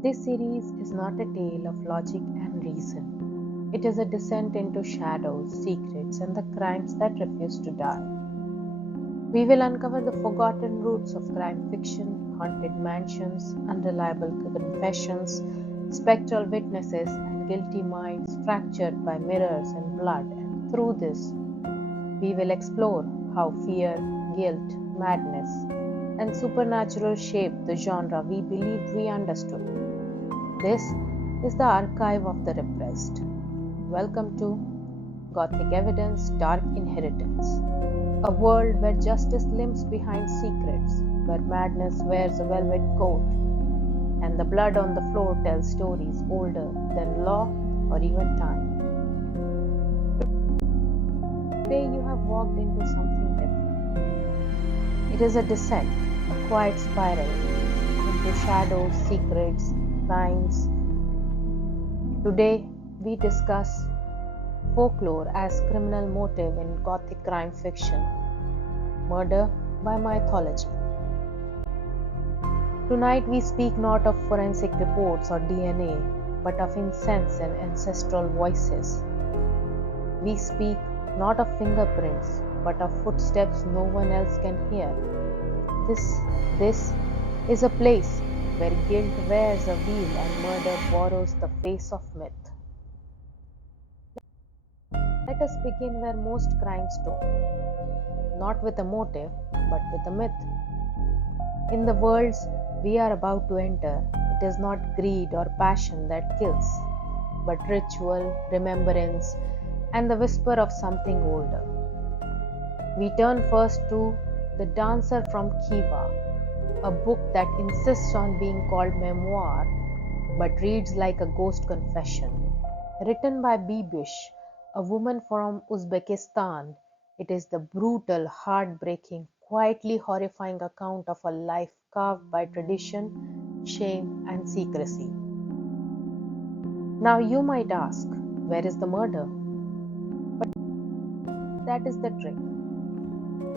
This series is not a tale of logic and reason. It is a descent into shadows, secrets, and the crimes that refuse to die. We will uncover the forgotten roots of crime fiction, haunted mansions, unreliable confessions, spectral witnesses, and guilty minds fractured by mirrors and blood. And through this, we will explore how fear, guilt, madness, and supernatural shaped the genre we believed we understood. This is the archive of the repressed. Welcome to Gothic Evidence, Dark Inheritance, a world where justice limps behind secrets, where madness wears a velvet coat, and the blood on the floor tells stories older than law or even time. Today you have walked into something different. It is a descent, a quiet spiral into shadows, secrets, crimes. Today we discuss folklore as criminal motive in Gothic crime fiction, murder by mythology. Tonight we speak not of forensic reports or DNA, but of incense and ancestral voices. We speak not of fingerprints, but of footsteps no one else can hear. This is a place where guilt wears a veil and murder borrows the face of myth. Let us begin where most crimes don't, not with a motive, but with a myth. In the worlds we are about to enter, it is not greed or passion that kills, but ritual, remembrance, and the whisper of something older. We turn first to The Dancer from Khiva, a book that insists on being called memoir but reads like a ghost confession. Written by Bibish, a woman from Uzbekistan, it is the brutal, heartbreaking, quietly horrifying account of a life carved by tradition, shame, and secrecy. Now you might ask, where is the murder? But that is the trick.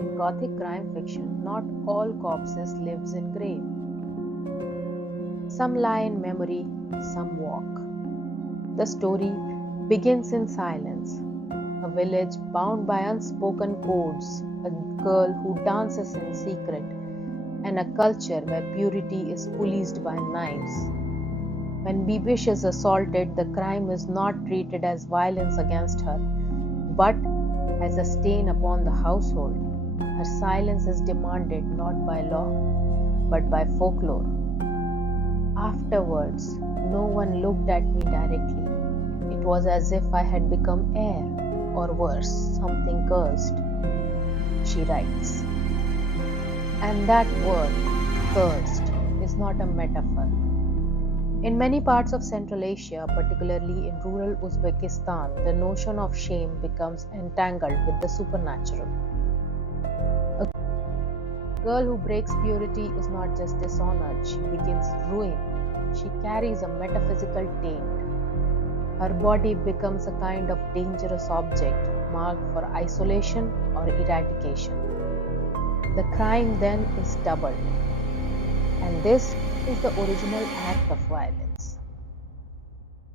In Gothic crime fiction, not all corpses lives in grave. Some lie in memory, some walk. The story begins in silence. A village bound by unspoken codes, a girl who dances in secret, and a culture where purity is policed by knives. When Bibish is assaulted, the crime is not treated as violence against her, but as a stain upon the household. Her silence is demanded not by law, but by folklore. Afterwards, no one looked at me directly. It was as if I had become air, or worse, something cursed, she writes. And that word, cursed, is not a metaphor. In many parts of Central Asia, particularly in rural Uzbekistan, the notion of shame becomes entangled with the supernatural. A girl who breaks purity is not just dishonored, she begins ruin. She carries a metaphysical taint. Her body becomes a kind of dangerous object marked for isolation or eradication. The crime then is doubled, and this is the original act of violence.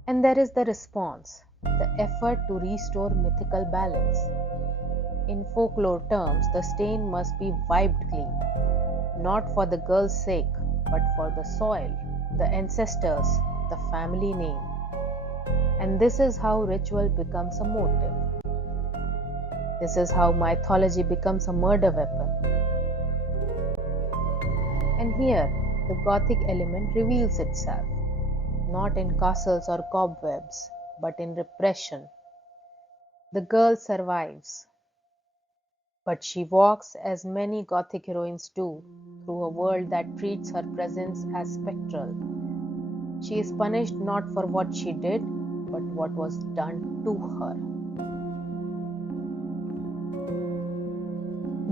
And there is the response, the effort to restore mythical balance. In folklore terms, the stain must be wiped clean, not for the girl's sake, but for the soil, the ancestors, the family name. And this is how ritual becomes a motive. This is how mythology becomes a murder weapon. And here, the Gothic element reveals itself, not in castles or cobwebs, but in repression. The girl survives, but she walks, as many Gothic heroines do, through a world that treats her presence as spectral. She is punished not for what she did, but what was done to her.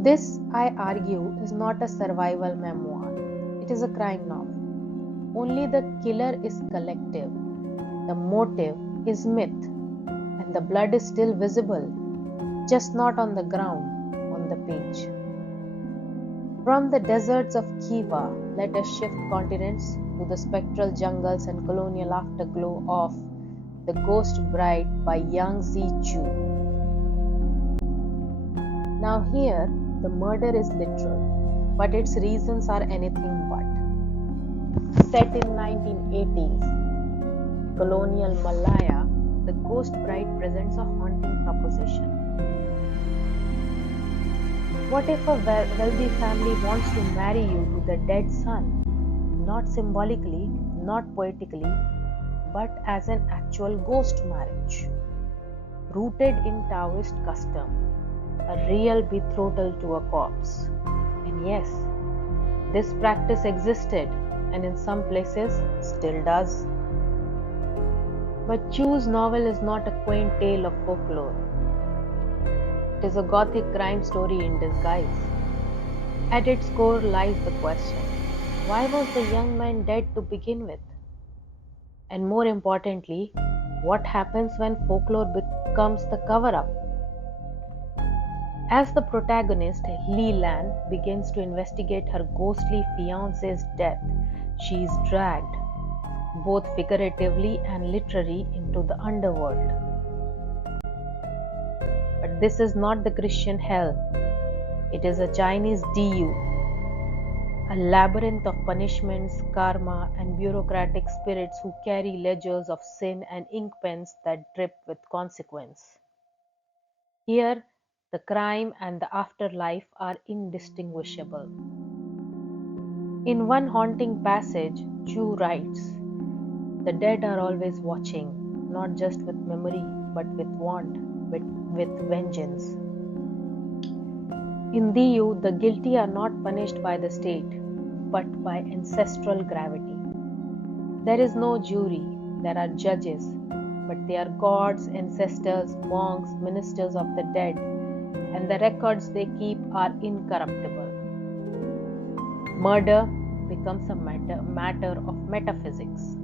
This, I argue, is not a survival memoir. It is a crime novel. Only the killer is collective. The motive is myth. And the blood is still visible, just not on the ground, on the page. From the deserts of Khiva, let us shift continents to the spectral jungles and colonial afterglow of The Ghost Bride by Yang Zi Chu. Now here, the murder is literal, but its reasons are anything but. Set in 1980s, colonial Malaya, The Ghost Bride presents a haunting proposition. What if a wealthy family wants to marry you to the dead son? Not symbolically, not poetically, but as an actual ghost marriage. Rooted in Taoist custom, a real betrothal to a corpse. And yes, this practice existed and in some places still does. But Chu's novel is not a quaint tale of folklore. It is a Gothic crime story in disguise. At its core lies the question, why was the young man dead to begin with? And more importantly, what happens when folklore becomes the cover-up? As the protagonist, Li Lan, begins to investigate her ghostly fiancé's death, she is dragged, both figuratively and literally, into the underworld. But this is not the Christian hell. It is a Chinese DU, a labyrinth of punishments, karma, and bureaucratic spirits who carry ledgers of sin and ink pens that drip with consequence. Here, the crime and the afterlife are indistinguishable. In one haunting passage, Chu writes, "The dead are always watching, not just with memory, but with want, with vengeance." In Diyu, the guilty are not punished by the state, but by ancestral gravity. There is no jury, there are judges, but they are gods, ancestors, monks, ministers of the dead, and the records they keep are incorruptible. Murder becomes a matter of metaphysics.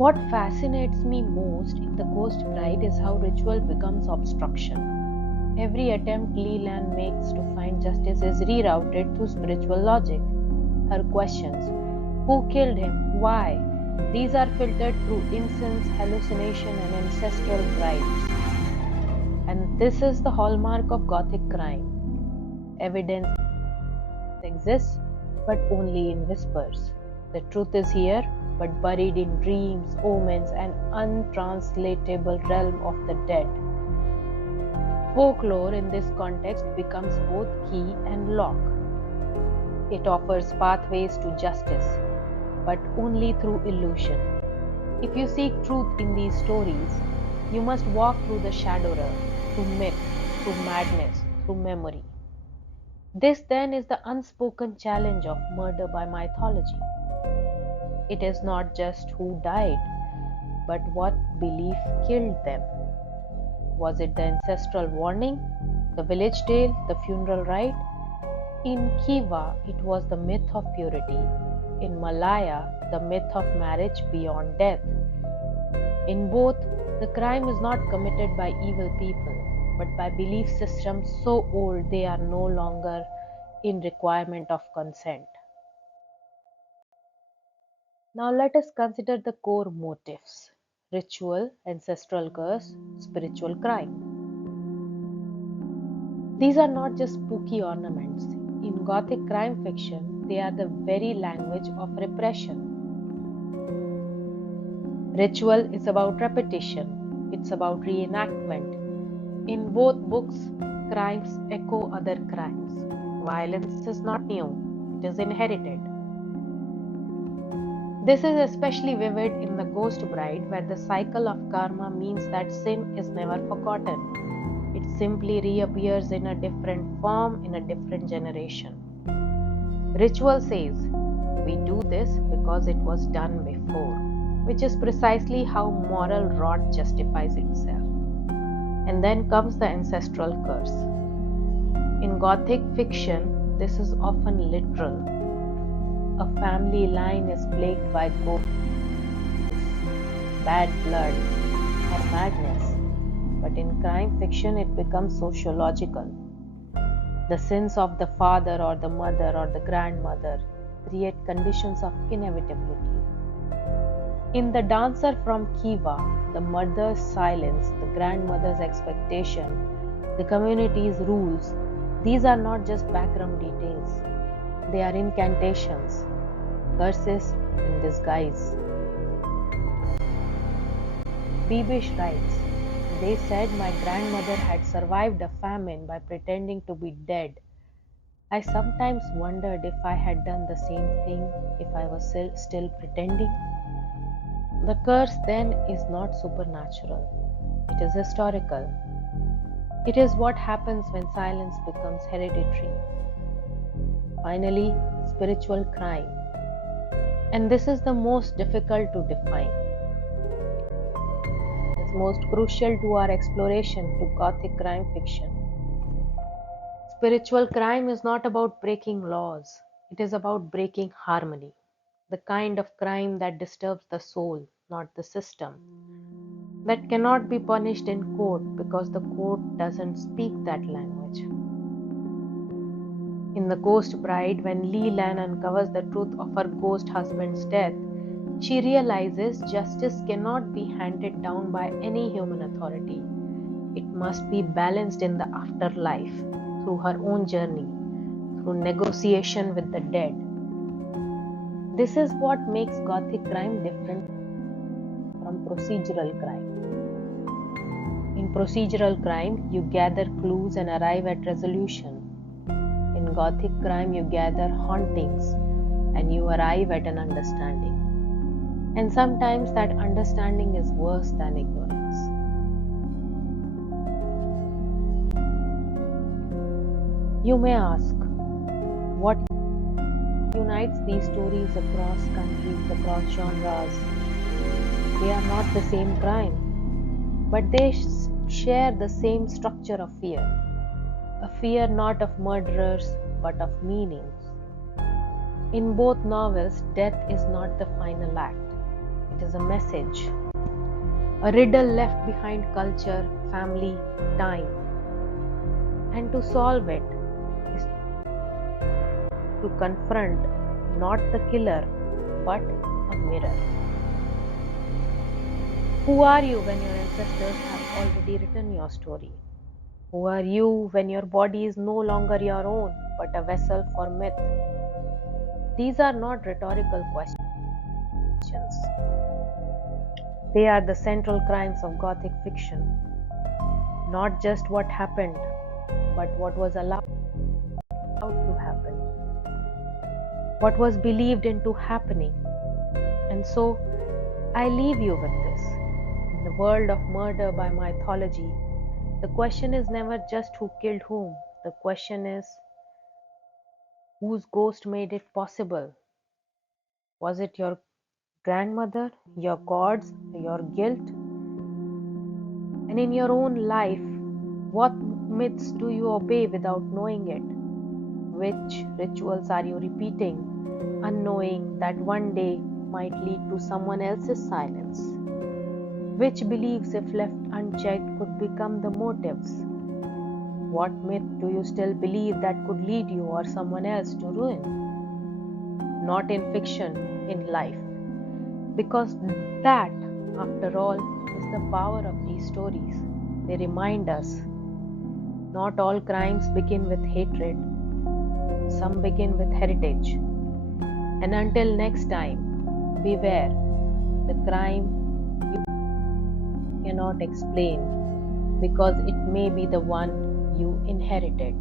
What fascinates me most in The Ghost Bride is how ritual becomes obstruction. Every attempt Li Lan makes to find justice is rerouted through spiritual logic. Her questions, who killed him? Why? These are filtered through incense, hallucination, and ancestral bribes. And this is the hallmark of Gothic crime. Evidence exists, but only in whispers. The truth is here, but buried in dreams, omens, and untranslatable realm of the dead. Folklore in this context becomes both key and lock. It offers pathways to justice, but only through illusion. If you seek truth in these stories, you must walk through the shadow realm, through myth, through madness, through memory. This then is the unspoken challenge of murder by mythology. It is not just who died, but what belief killed them. Was it the ancestral warning, the village tale, the funeral rite? In Khiva, it was the myth of purity. In Malaya, the myth of marriage beyond death. In both, the crime is not committed by evil people, but by belief systems so old they are no longer in requirement of consent. Now let us consider the core motifs: ritual, ancestral curse, spiritual crime. These are not just spooky ornaments. In Gothic crime fiction, they are the very language of repression. Ritual is about repetition, it's about reenactment. In both books, crimes echo other crimes. Violence is not new, it is inherited. This is especially vivid in The Ghost Bride, where the cycle of karma means that sin is never forgotten. It simply reappears in a different form in a different generation. Ritual says, we do this because it was done before, which is precisely how moral rot justifies itself. And then comes the ancestral curse. In Gothic fiction, this is often literal. A family line is plagued by ghosts, bad blood, or madness. but in crime fiction it becomes sociological. The sins of the father or the mother or the grandmother create conditions of inevitability. In The Dancer from Khiva, the mother's silence, the grandmother's expectation, the community's rules, these are not just background details. They are incantations, curses in disguise. Bebish writes, "They said my grandmother had survived a famine by pretending to be dead. I sometimes wondered if I had done the same thing, if I was still pretending." The curse then is not supernatural, it is historical. It is what happens when silence becomes hereditary. Finally, spiritual crime. And this is the most difficult to define. It is most crucial to our exploration to Gothic crime fiction. Spiritual crime is not about breaking laws, it is about breaking harmony. The kind of crime that disturbs the soul, not the system. That cannot be punished in court because the court doesn't speak that language. In The Ghost Bride, when Lee Lan uncovers the truth of her ghost husband's death, she realizes justice cannot be handed down by any human authority. It must be balanced in the afterlife, through her own journey, through negotiation with the dead. This is what makes Gothic crime different from procedural crime. In procedural crime, you gather clues and arrive at resolution. In Gothic crime, you gather hauntings and you arrive at an understanding. And sometimes that understanding is worse than ignorance. You may ask, what unites these stories across countries, across genres? They are not the same crime, but they share the same structure of fear. A fear not of murderers, but of meanings. In both novels, death is not the final act. It is a message. A riddle left behind culture, family, time. And to solve it is to confront not the killer, but a mirror. Who are you when your ancestors have already written your story? Who are you when your body is no longer your own, but a vessel for myth? These are not rhetorical questions. They are the central crimes of Gothic fiction. Not just what happened, but what was allowed to happen. What was believed into happening. And so, I leave you with this. In the world of murder by mythology, the question is never just who killed whom. The question is, whose ghost made it possible? Was it your grandmother, your gods, your guilt? And in your own life, what myths do you obey without knowing it? Which rituals are you repeating, unknowing that one day might lead to someone else's silence? Which beliefs, if left unchecked, could become the motives? What myth do you still believe that could lead you or someone else to ruin? Not in fiction, in life. Because that, after all, is the power of these stories. They remind us not all crimes begin with hatred, some begin with heritage. And until next time, beware the crime you cannot explain because it may be the one you inherited.